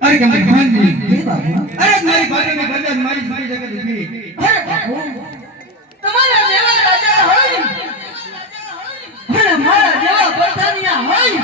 अरे क्या भगवान जी अरे मारी बातों में बदल मारी सारी जगह दुखी अरे बापू તમારા જેવા રાજા હોય અને મારા જેવા બધાનિયા હોય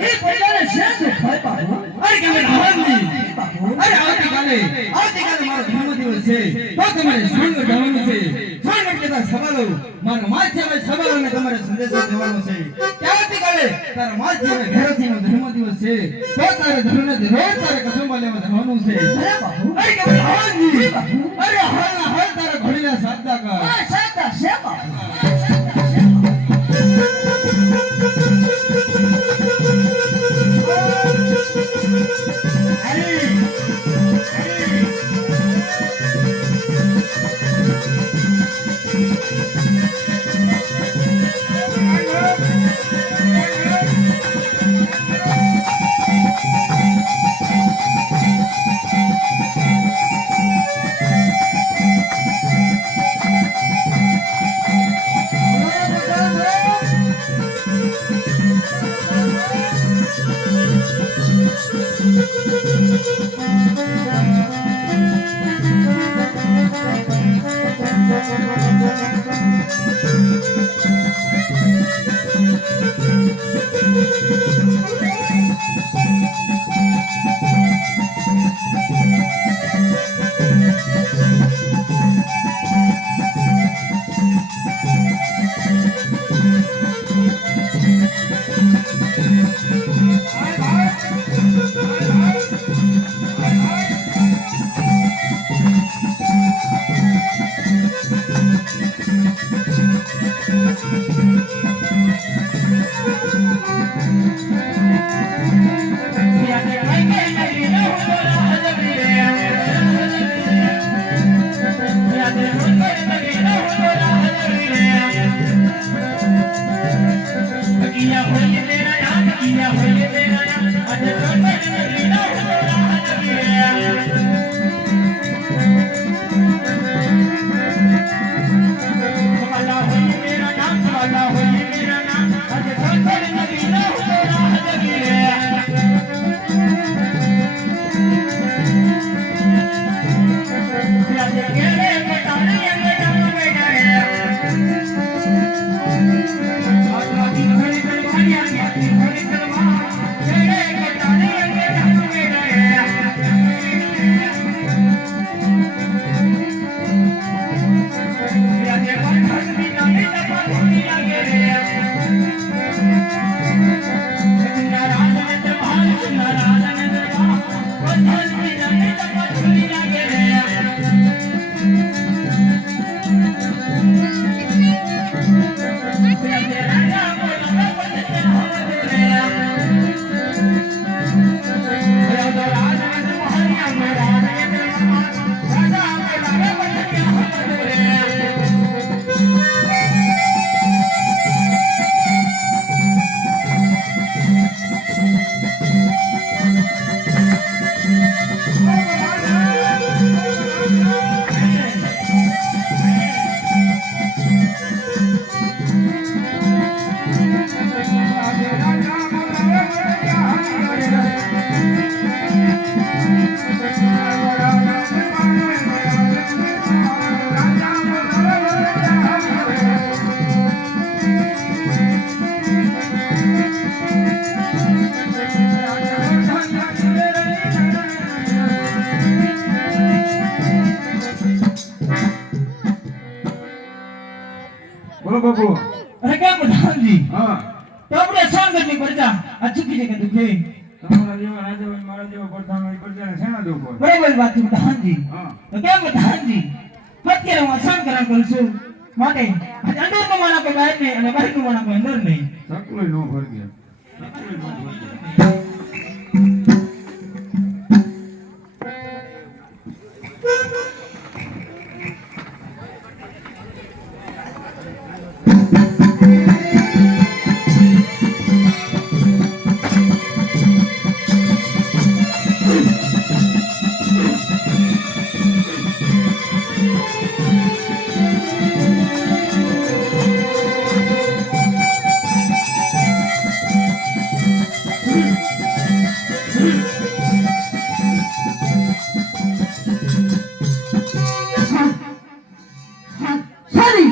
એ પોતાને શેર દેખાય બાપુ अरे क्या भगवान जी બાપુ अरे આવતી કાલે મારો ધર્મ દિવસ છે તો તમારે શું જવાનું છે શું કેતા સવાલો મારો માથે હવે સવાલોને તમારે સંદેશો દેવાનો છે આવતી કાલે તારા માથે હવે ઘરેથી ધર્મ દિવસ છે તો તારે ધર્મને રોજ તારે કસમ લેવા જવાનું છે અરે બાપુ अरे क्या भगवान जी अरे हाल तारे घोड़ीना सादा का આ સાચા છે બાપુ બાપુ અરે કેમ પ્રધાનજી હા તો આપણે સોનગઢની પ્રજા આ ચૂકી છે કે દુખી તમારા જેવા રાજા હોય મારા જેવા પ્રધાન હોય પ્રજાને શેના દુઃખ હોય બરાબર વાત છે પ્રધાનજી હા તો કેમ પ્રધાનજી અત્યારે હું સંકરણ કરું છું માટે આજે અંદરનો માણા કોઈ બહાર નહીં અને બહારનો માણા કોઈ અંદર નહીં સકલોય નો ફરકે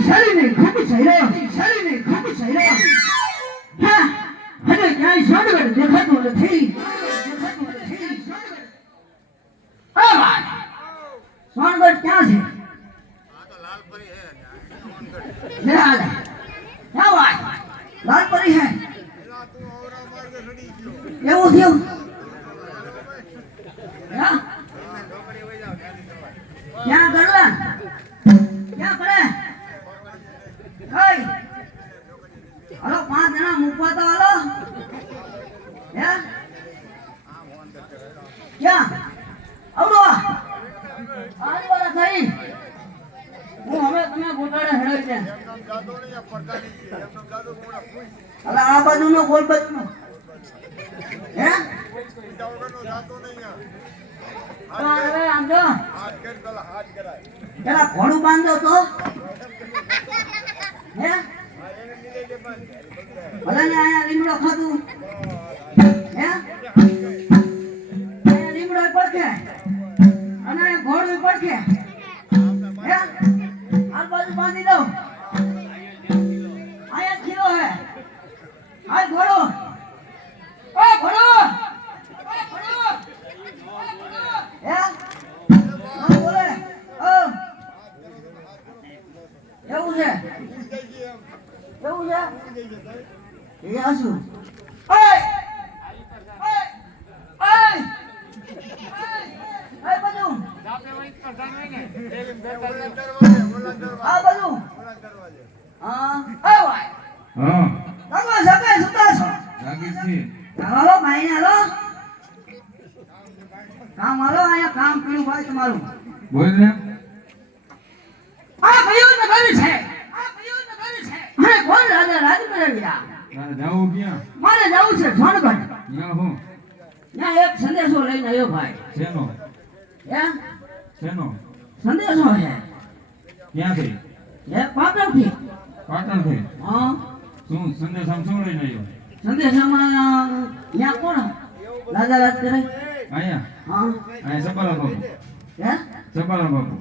શરીરને ખૂબ સહેલો હા હવે ક્યાંય સોનગઢ દેખાતું નથી હા ભાઈ સોનગઢ ક્યાં છે लाल क्या बात लाल परी है એવું થયું હા ક્યાં ગરલા ક્યાં પડે કઈ હલો 5 જણા મૂકવા તો હાલો હે ક્યાં આવડો આજ વાળા થઈ હું હવે તમે ગોટાળે હેડાઈ દે અલા આ બાજુનો ગોલ બાજુનો હે અરે આમ જો પેલા ઘોડું બાંધો તો હે ભલે ને આયા લીમડો ખાધું હે આયા લીમડો પડખે અને ઘોડું પડખે હે આ બાજુ બાંધી દો આયા ખીરો હે આ ઘોડો ઓ ઘોડો હે ના બોલે ઓ એવું છે એ આસુ ઓય ઓય ઓય ઓય બાજુ આ બાજુ હા ઓય ભાઈ હા લાગો સકાય સુતા છો લાગી છે હાલો ભાઈ ને હાલો કામ હાલો આયા કામ કર્યું ભાઈ તમારું બોલ ને આ ભયો ને ઘર છે અરે કોણ રાજા રાજ મેળવ્યા તારે જાવું ક્યાં મારે જવું છે સોનગઢ ત્યાં હું ત્યાં એક સંદેશો લઈને આવ્યો ભાઈ શેનો હે શેનો સંદેશો છે ક્યાંથી એ પાટણથી પાટણથી હા શું સંદેશામાં શું લઈને આવ્યો સંદેશામાં અહીંયા કોણ રાજા રાજ કરે અહીંયા હા અહીંયા સબાલા બાપુ હે સબાલા બાપુ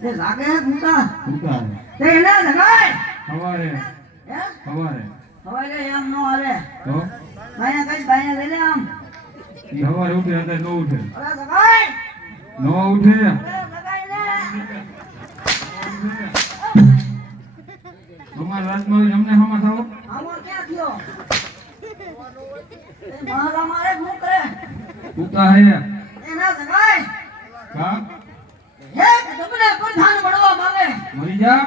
તે લાગે હે કુતા ઉતાર તે એને લગાય સવારે હે સવારે હવે એમ નો હાલે તો બાયા કઈ બાયા લઈ લે આમ ઈ સવારે ઉઠે અત્યારે નો ઉઠે અરે લગાય નો ઉઠે અરે લગાય લે તમારા રાજમાં અમને હમા થાવ આમો ક્યાં થયો એ મહાલા મારે શું કરે ઉતા હે એના લગાય કા હે કે તમને પ્રધાન મળવા માંગે મરી જા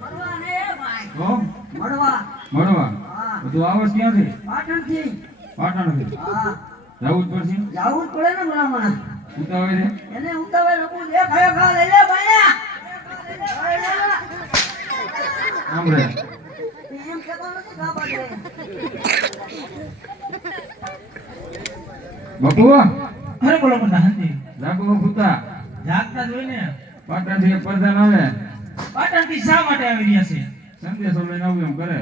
મળવા ને ભાઈ તો મળવા મળવા હા બધું આવસ ક્યાંથી પાટણથી પાટણથી હા જવું જ પડશે જાવું જ પડે ને ભલામણ ઉતાવે છે એને ઉતાવે લોકો લે ખાયો ખા લઈ લે ભાઈ આમ રે એમ કેતો નથી ખા બાજે બાપુ અરે બોલો પ્રધાનજી જાગો ફૂતા જાગતા જોઈને પાટણથી એક પ્રધાન આવે પાટણથી શા માટે આવી રહ્યા છે સંદેશો લઈને આવ્યું એમ કરે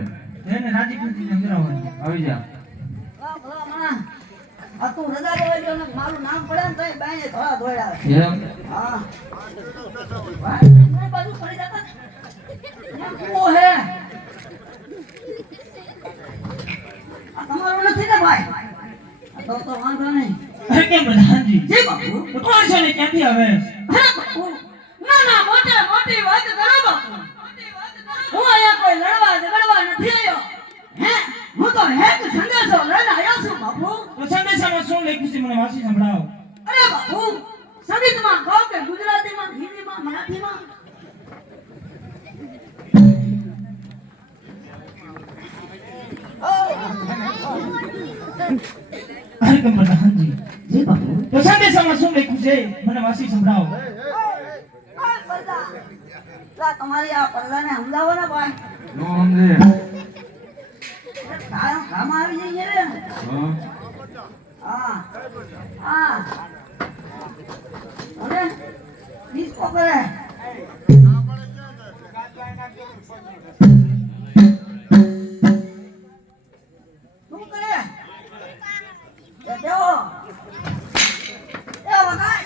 એને રાજીપુરથી અંદર આવવાનું આવી જા આ તું રજા લેવા ગયો ને મારું નામ પડે ને તો બાઈને થોડા દોડ્યા એમ હા ભાઈ બાજુ પડી જતા ઓ હે આ તમારું નથી ને ભાઈ આ તો વાંધો નહીં અરે કેમ પ્રધાનજી જી બાપુ કોણ છે ને ક્યાંથી આવે અરે બાપુ ના ના મોટી વાત કરો બાપુ હું અહીંયા મને વાંચી સંભળાવો. અરે બાપુ સંગીતમાં કહો કે ગુજરાતીમાં હિન્દીમાં મરાઠીમાં હરકમ પ્રધાનજી, જી બાપુ તો સંદેશામાં શું લખ્યું છે મને વાંચી સંભળાવો. તમારી આ પડદાને સમજાવો ને ભાઈ નો સમજે. કામ આવી જઈએ ને હા. હા અરે ડિસ્કો કરે શું કરે દેવો એ વગાડ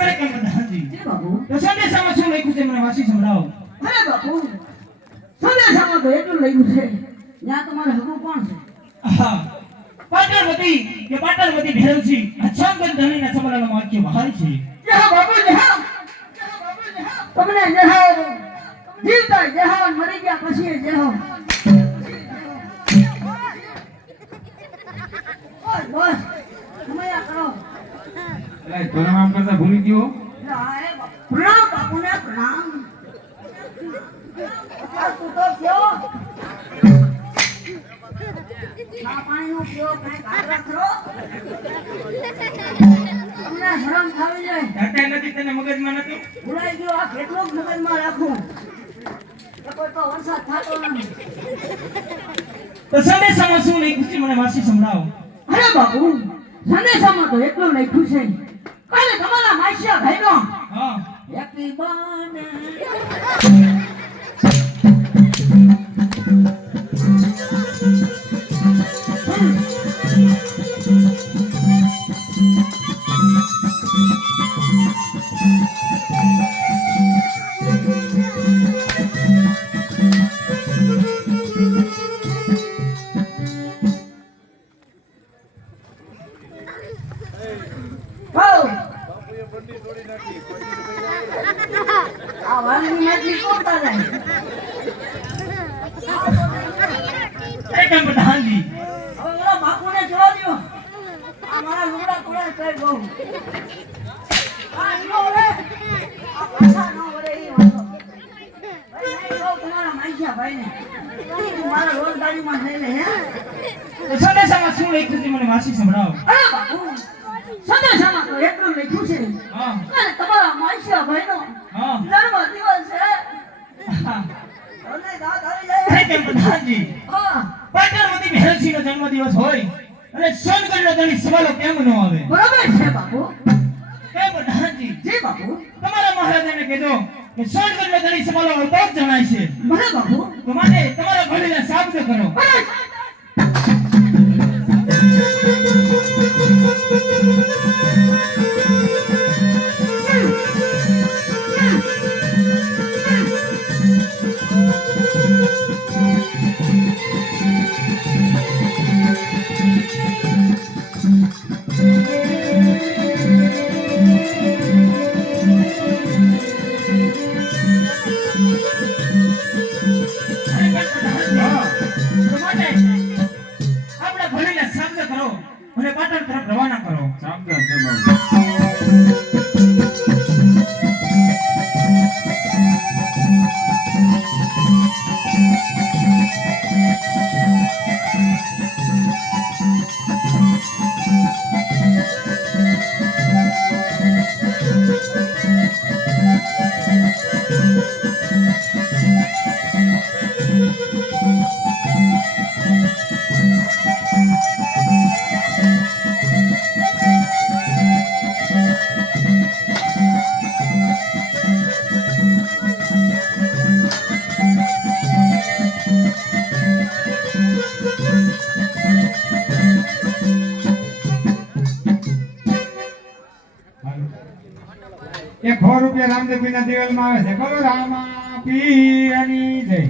હરકમ પ્રધાનજી, જી બાપુ તો સંદેશામાં શું લખ્યું છે મને વાંચી સંભળાવો. અરે બાપુ સંદેશામાં તો એટલું લખ્યું છે ત્યાં તમારે હકુ કોણ છે હા, પાટણવતી કે પાટણવતી ભેરવજી આ છંગન ધણીના સમરાળમાં વાક્ય બહાર છે. જહા બાપુ જહા તમને જહા જીવતા જહા મરી ગયા પછી જહા બસ સમયા કરો એટલે પ્રણામ કરતા ભૂલી ગયો. પ્રણામ બાપુને પ્રણામ આ તું તો કયો ના પાણીનો કયો કઈ કાઢવા કરો તમને શરમ ખાવી જાય દાતા નથી તને મગજમાં નતું? ભૂલાઈ ગયો આ કેટલો મગજમાં રાખું તો કોઈ તો વરસાદ થતો નથી તો સંદેશામાં શું લખ્યું છે મને વાંચી સંભળાવો. અરે બાપુ સંદેશામાં તો એટલું લખ્યું છે કાલે તમારા માસિયા ભાઈનો હા, હેપી બર્થડે આ વાલની માટી કોતા જાય હરકમ પ્રધાનજી, હવે ઓલા બાપુને જવા દ્યો આ મારા લુગડા તોડે કઈ બહુ આ નો રે આ પાછા નો વરે ઈ વાતો ભાઈ નહીં કહું તમારા માઈયા ભાઈને તું મારા રોજગારીમાં લઈ લે હે તો સંદેશામાં શું લખ્યું છે મને વાંચી સંભળાવો. અરે બાપુ સંદેશામાં તો એટલું લખ્યું છે હા, અને તમારા માઈયા ભાઈનો હા, જન્મ દિવસ છે હા. અને દાદ આવી જાય હરકમ પ્રધાનજી, હા પાટણવતી ભેરવજીનો જન્મદિવસ હોય અને સોનગઢનો ધણી સવાલો કેમ ન આવે? બરાબર છે બાપુ કેમ પ્રધાનજી? જી બાપુ તમારા મહારાજાને કહેજો કે સોનગઢનો ધણી સવાલો હોય તો જ જણાય છે. મને બાપુ તો માટે તમારા ભણીને સાબિત કરો. અને પાટણ તરફ રવાના કરો. સાવધાન છે બાબુ. એક 100 રૂપિયા રામદેવપીરના દિવેલમાં આવે છે. બોલો રામા પીરની જય.